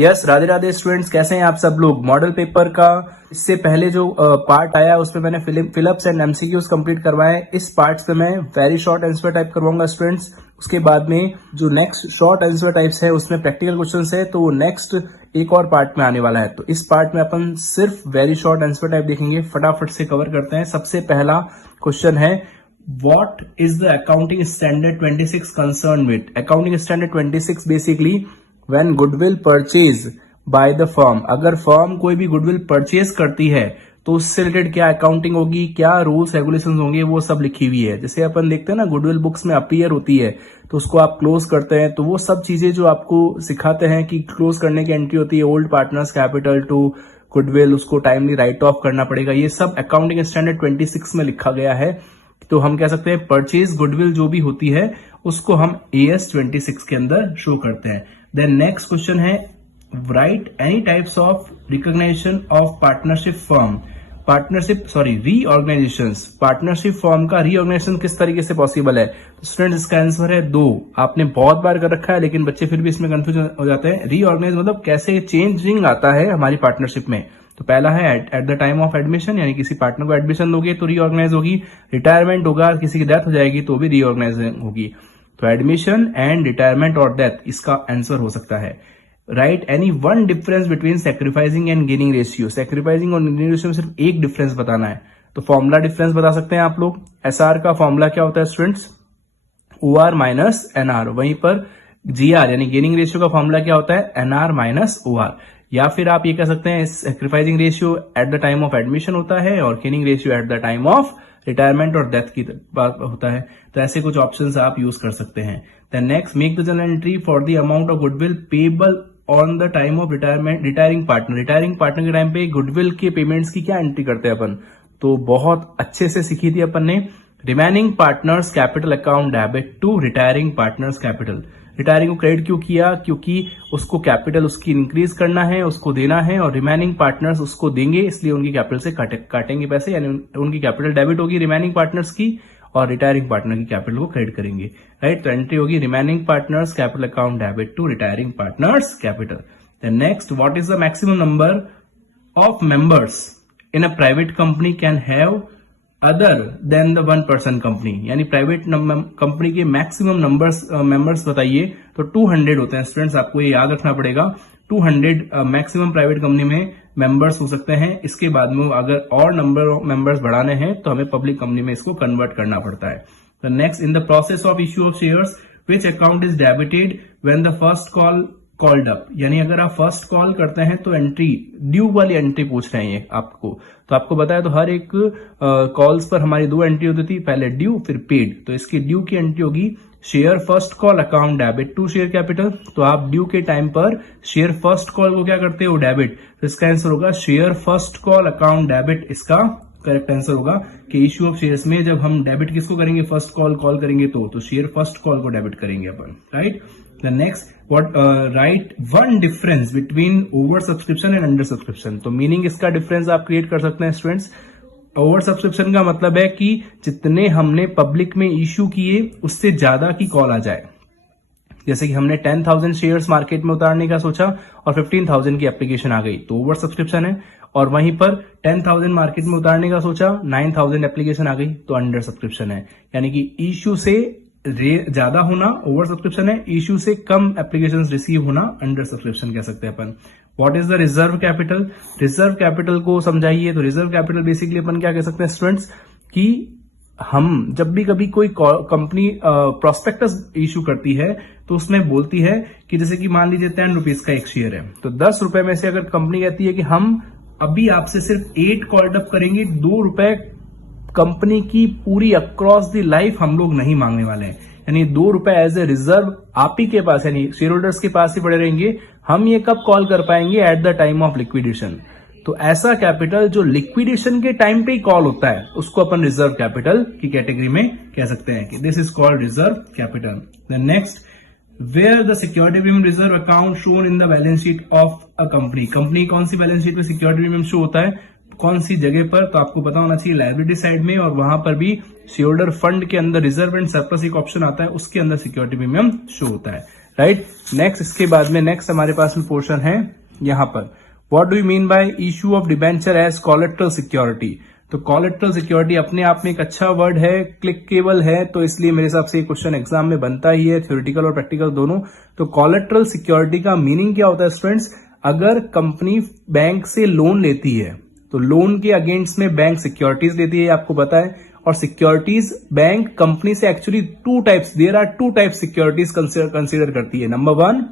Yes, Radhe Radhe students, कैसे हैं आप सब लोग। मॉडल पेपर का इससे पहले जो पार्ट आया उसमें मैंने फिलअप्स एंड एमसीक्यूज कंप्लीट करवाए। इस पार्ट पे मैं वेरी शॉर्ट आंसर टाइप करवाऊंगा स्टूडेंट्स। उसके बाद में जो नेक्स्ट शॉर्ट आंसर टाइप्स है उसमें प्रैक्टिकल क्वेश्चंस है, तो वो नेक्स्ट एक और पार्ट में आने वाला है। तो इस पार्ट में अपन सिर्फ वेरी शॉर्ट आंसर टाइप देखेंगे, फटाफट से कवर करते हैं। सबसे पहला क्वेश्चन है, What is the accounting standard 26 concerned with? Accounting standard 26 basically when goodwill purchase by the firm, अगर फर्म कोई भी गुडविल परचेज करती है तो उससे रिलेटेड क्या अकाउंटिंग होगी, क्या रूल्स रेगुलेशंस होंगे, वो सब लिखी हुई है। जैसे अपन देखते हैं ना, गुडविल बुक्स में अपीयर होती है तो उसको आप क्लोज करते हैं, तो वो सब चीजें जो आपको सिखाते हैं कि क्लोज करने की एंट्री होती है, old partners capital to goodwill, उसको टाइमली राइट ऑफ करना पड़ेगा। ये सब अकाउंटिंग स्टैंडर्ड 26 में लिखा गया है। तो हम कह सकते हैं परचेज गुडविल जो भी होती है उसको हम AS 26 के अंदर शो करते हैं। देन नेक्स्ट क्वेश्चन है, right any types of recognition of partnership firm, reorganisations. Partnership firm का रीऑर्गेनाइजेशन किस तरीके से पॉसिबल है? तो स्टूडेंट्स इसका आंसर है 2। आपने बहुत बार कर रखा है लेकिन बच्चे फिर भी इसमें कंफ्यूज हो जाते हैं। रीऑर्गेनाइज मतलब कैसे चेंजिंग आता है हमारी पार्टनरशिप में। तो पहला है at the time of admission, यानी किसी पार्टनर को एडमिशन दोगे तो रीऑर्गेनाइज होगी। रिटायरमेंट होगा, किसी की डेथ हो जाएगी तो भी रीऑर्गेनाइज होगी। तो एडमिशन एंड रिटायरमेंट और डेथ इसका आंसर हो सकता है। Right any one difference between sacrificing and gaining ratio. Sacrificing और गेनिंग रेशियो में सिर्फ एक डिफरेंस बताना है, तो फॉर्मूला डिफरेंस बता सकते हैं आप लोग। SR का फॉर्मूला क्या होता है स्टूडेंट्स? OR minus NR। वहीं पर GR यानी गेनिंग रेशियो का फॉर्मूला क्या होता है? NR minus OR। या फिर आप ये कह सकते हैं sacrificing ratio at the time of admission होता है और gaining ratio at the time of retirement और डेथ की बात होता है। तो ऐसे कुछ ऑप्शंस आप यूज कर सकते हैं। Then next, make the journal entry for the amount of goodwill payable on the time of retiring partner. Retiring partner के टाइम पे गुडविल के पेमेंट्स की क्या एंट्री करते हैं अपन? तो बहुत अच्छे से सीखी थी अपन ने। Remaining partners capital account debit to retiring partners capital. Retiring को क्रेडिट क्यों किया? क्योंकि उसको कैपिटल उसकी इंक्रीज करना है, उसको देना है, और रिमेनिंग पार्टनर्स उसको देंगे, इसलिए उनकी कैपिटल से काटेंगे पैसे, यानी उनकी कैपिटल डेबिट होगी रिमेनिंग पार्टनर्स की, और रिटायरिंग पार्टनर की कैपिटल को क्रेडिट करेंगे। राइट, तो एंट्री होगी remaining partners capital account debit to retiring partners capital. Then next, what is the maximum number of members in a private company can have other than the 1 company. यानी private company के maximum members बताइए। तो 200 होते हैं students, आपको ये याद रखना पड़ेगा। 200 मैक्सिमम प्राइवेट कंपनी में मेंबर्स हो सकते हैं। इसके बाद में अगर और नंबर ऑफ मेंबर्स बढ़ाने हैं तो हमें पब्लिक कंपनी में इसको कन्वर्ट करना पड़ता है। तो next, in the process of issue of shares which account is debited when the first call called up. यानी अगर आप फर्स्ट कॉल करते हैं तो एंट्री ड्यू वाली एंट्री पूछ रहे हैं आपको। तो आपको बताया, तो हर एक कॉल्स पर हमारी 2 एंट्री होती थी, पहले ड्यू फिर पेड। तो इसकी ड्यू की एंट्री होगी share first call account debit to share capital. तो आप ड्यू के टाइम पर शेयर फर्स्ट कॉल को क्या करते हो? डेबिट। तो इसका आंसर होगा share first call account debit. इसका करेक्ट आंसर होगा कि इश्यू ऑफ शेयर्स में जब हम डेबिट किसको करेंगे? फर्स्ट कॉल करेंगे तो शेयर फर्स्ट कॉल को डेबिट करेंगे अपन। Right, the next, what write one difference between over subscription and under subscription. तो मीनिंग इसका डिफरेंस आप क्रिएट कर सकते हैं स्टूडेंट्स। ओवर सब्सक्रिप्शन का मतलब है कि जितने हमने पब्लिक में इश्यू किए उससे ज्यादा की कॉल आ जाए। जैसे कि हमने 10,000 शेयर्स मार्केट में उतारने का सोचा और 15,000 की एप्लीकेशन आ गई, तो ओवर सब्सक्रिप्शन है। और वहीं पर 10,000 मार्केट में उतारने का सोचा, 9,000 एप्लीकेशन आ गई, तो अंडर सब्सक्रिप्शन है। यानी कि इश्यू से ज्यादा होना ओवर सब्सक्रिप्शन है, इश्यू से कम एप्लीकेशन रिसीव होना अंडर सब्सक्रिप्शन कह सकते हैं अपन। What is the reserve capital? Reserve capital को समझाइए। तो रिजर्व कैपिटल बेसिकली अपन क्या कह सकते हैं स्टूडेंट्स, कि हम जब भी कभी कोई कंपनी प्रोस्पेक्टस इश्यू करती है तो उसमें बोलती है कि जैसे कि मान लीजिए 10 रुपीज का एक शेयर है, तो 10 रुपए में से अगर कंपनी कहती है कि हम अभी आपसे सिर्फ 8 कॉल्ड अप करेंगे, 2 रुपए कंपनी की पूरी अक्रॉस द लाइफ हम लोग नहीं मांगने वाले हैं, यानी 2 रुपए एज ए रिजर्व आप ही के पास, यानी शेयर होल्डर्स के पास ही पड़े रहेंगे। हम ये कब कॉल कर पाएंगे? At the time of liquidation. तो ऐसा कैपिटल जो लिक्विडेशन के टाइम पे ही कॉल होता है उसको अपन रिजर्व कैपिटल की कैटेगरी में कह सकते हैं कि this is called reserve capital. Then next, where the security premium reserve account shown in the balance sheet of a company. Company कौन सी बैलेंस शीट में सिक्योरिटी प्रीमियम शो होता है, कौन सी जगह पर? तो आपको पता होना चाहिए लायबिलिटी साइड में, और वहां पर भी शेयर होल्डर फंड के अंदर रिजर्व एंड सरप्लस एक ऑप्शन आता है, उसके अंदर सिक्योरिटी प्रीमियम शो होता है। राइट। नेक्स्ट इसके बाद में नेक्स्ट हमारे पास में पोर्शन है यहाँ पर, what do you mean by issue of debenture as collateral security. तो कोलेटरल सिक्योरिटी अपने आप में एक अच्छा वर्ड है, क्लिकेबल है, तो इसलिए मेरे हिसाब से ये क्वेश्चन एग्जाम में बनता ही है, थ्योरेटिकल और प्रैक्टिकल दोनों। तो कोलेटरल सिक्योरिटी का मीनिंग क्या होता है स्टूडेंट्स, अगर कंपनी बैंक से लोन लेती है तो लोन के अगेंस्ट में बैंक सिक्योरिटीज लेती है, आपको पता है। और सिक्योरिटीज बैंक कंपनी से actually there are two types securities consider करती है। Number 1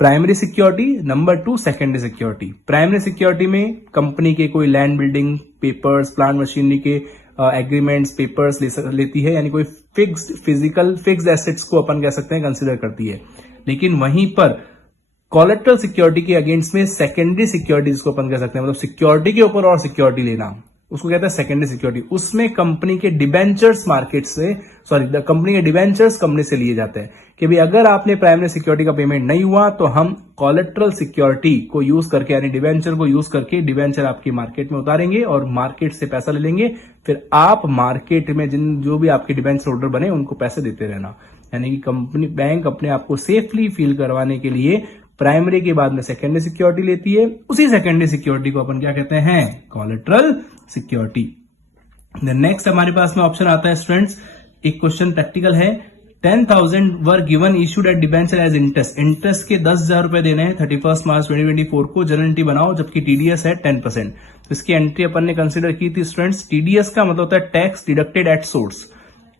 primary security, number 2 secondary security. Primary security में कंपनी के कोई land building papers, plant machinery के एग्रीमेंट्स पेपर्स लेती है, यानी कोई फिक्स्ड एसेट्स को अपन कह सकते हैं कंसिडर करती है। लेकिन वहीं पर कोलेटरल सिक्योरिटी के अगेंस्ट में सेकेंडरी सिक्योरिटी जिसको अपन कह सकते हैं, मतलब सिक्योरिटी के ऊपर और सिक्योरिटी लेना, उसको कहते हैं सेकेंडरी सिक्योरिटी। उसमें कंपनी के डिबेंचर्स मार्केट से कंपनी के डिबेंचर्स कंपनी से लिए जाते हैं कि भाई अगर आपने प्राइमरी सिक्योरिटी का पेमेंट नहीं हुआ तो हम कोलेटरल सिक्योरिटी को यूज करके, यानी डिबेंचर को यूज करके डिबेंचर आपकी मार्केट में उतारेंगे और मार्केट से पैसा ले लेंगे, फिर आप मार्केट में जो भी आपके डिबेंचर होल्डर बने उनको पैसे देते रहना। यानी कि कंपनी बैंक अपने आप को सेफली फील करवाने के लिए प्राइमरी के बाद में सेकेंडरी सिक्योरिटी लेती है। उसी सेकेंडरी सिक्योरिटी को अपन क्या कहते हैं, कोलेटरल सिक्योरिटी। नेक्स्ट हमारे पास में ऑप्शन आता है स्टूडेंट्स, एक क्वेश्चन प्रैक्टिकल है, 10,000 were given issued at debenture as interest. Interest के 10,000 रुपए देने हैं 31 मार्च 2024 को, जनरल एंट्री बनाओ, जबकि टीडीएस है 10%। तो इसकी एंट्री अपन ने कंसिडर की थी स्टूडेंट्स। टीडीएस का मतलब होता है tax deducted at source.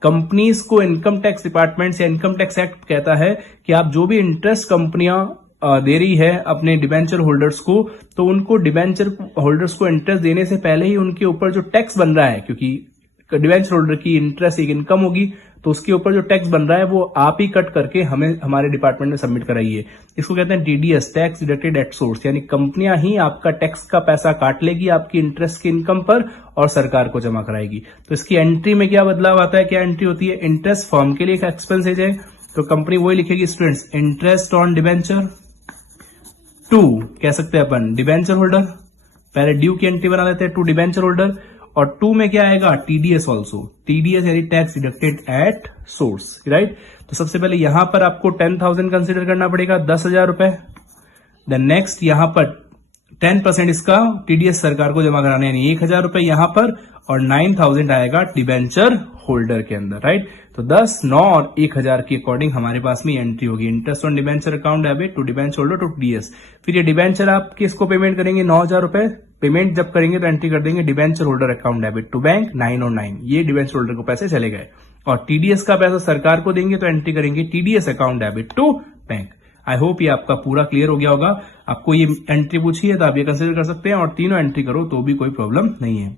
Companies को इनकम टैक्स डिपार्टमेंट या इनकम टैक्स एक्ट कहता है कि आप जो भी इंटरेस्ट कंपनियां दे रही है अपने डिबेंचर होल्डर्स को, तो उनको डिबेंचर होल्डर्स को इंटरेस्ट देने से पहले ही उनके ऊपर जो टैक्स बन रहा है, क्योंकि डिबेंचर होल्डर की इंटरेस्ट एक इनकम होगी, तो उसके ऊपर जो टैक्स बन रहा है वो आप ही कट करके हमें हमारे डिपार्टमेंट में सबमिट कराइए। इसको कहते हैं TDS, tax deducted at source, यानी कंपनियां ही आपका टैक्स का पैसा काट लेगी आपकी इंटरेस्ट की इनकम पर और सरकार को जमा कराएगी। तो इसकी एंट्री में क्या बदलाव आता है, क्या एंट्री होती है, इंटरेस्ट फर्म के लिए एक एक्सपेंसेज है, तो कंपनी वही लिखेगी students, interest on debenture to, कह सकते हैं अपन डिबेंचर होल्डर, पहले ड्यू की एंट्री बना लेते हैं, टू डिबेंचर होल्डर, और टू में क्या आएगा, टीडीएस ऑल्सो, टीडीएस यानी tax deducted at source, right. तो सबसे पहले यहां पर आपको 10,000 कंसिडर करना पड़ेगा, 10,000 रुपए। देन नेक्स्ट यहां पर 10% इसका टीडीएस सरकार को जमा कराना, यानी 1,000 रुपए यहां पर, और 9,000 आएगा डिबेंचर होल्डर के अंदर, राइट। तो 10, 9 और 1,000 के अकॉर्डिंग हमारे पास में एंट्री होगी, interest on debenture account debit to debenture holder to TDS. फिर ये डिबेंचर आप किसको पेमेंट करेंगे, 9,000 रुपए पेमेंट जब करेंगे तो एंट्री कर देंगे debenture holder account debit to bank 9 और 9, ये डिबेंचर होल्डर को पैसे चले गए। और टीडीएस का पैसा सरकार को देंगे तो एंट्री करेंगे TDS account debit to bank. I hope ये आपका पूरा क्लियर हो गया होगा। आपको ये एंट्री पूछी है तो आप ये कंसिडर कर सकते हैं, और तीनों एंट्री करो तो भी कोई प्रॉब्लम नहीं है।